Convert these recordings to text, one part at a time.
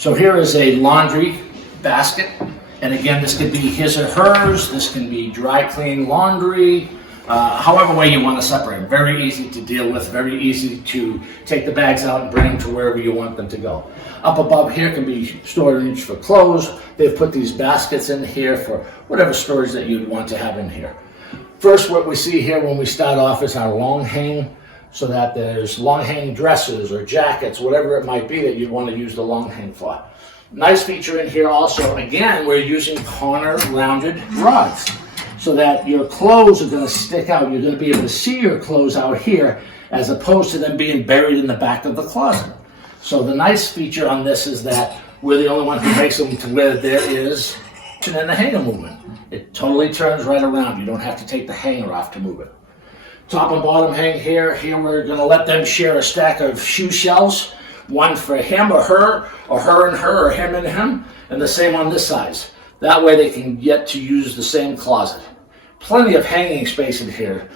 So here is a laundry basket. And again, this could be his or hers, this can be dry clean laundry, however way you want to separate them. Very easy to deal with, very easy to take the bags out and bring them to wherever you want them to go. Up above here can be storage for clothes. They've put these baskets in here for whatever storage that you'd want to have in here. First, what we see here when we start off is our long hang, so that there's long hang dresses or jackets, whatever it might be that you'd want to use the long hang for. Nice feature in here also, again, we're using corner rounded rods so that your clothes are going to stick out. You're going to be able to see your clothes out here as opposed to them being buried in the back of the closet. So the nice feature on this is that we're the only one who makes them to where there is in the hanger movement. It totally turns right around. You don't have to take the hanger off to move it. Top and bottom hang here. Here we're going to let them share a stack of shoe shelves. One for him or her and her, or him and him, and the same on this size. That way they can get to use the same closet. Plenty of hanging space in here.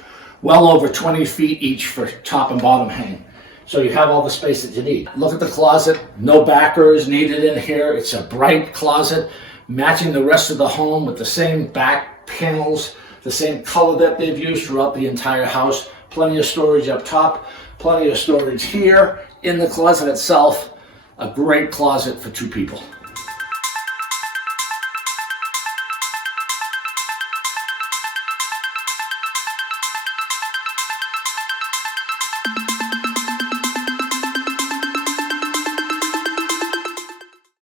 Well over 20 feet each for top and bottom hang. So you have all the space that you need. Look at the closet. No backers needed in here. It's a bright closet, matching the rest of the home with the same back panels, the same color that they've used throughout the entire house. Plenty of storage up top, plenty of storage here in the closet itself. A great closet for two people.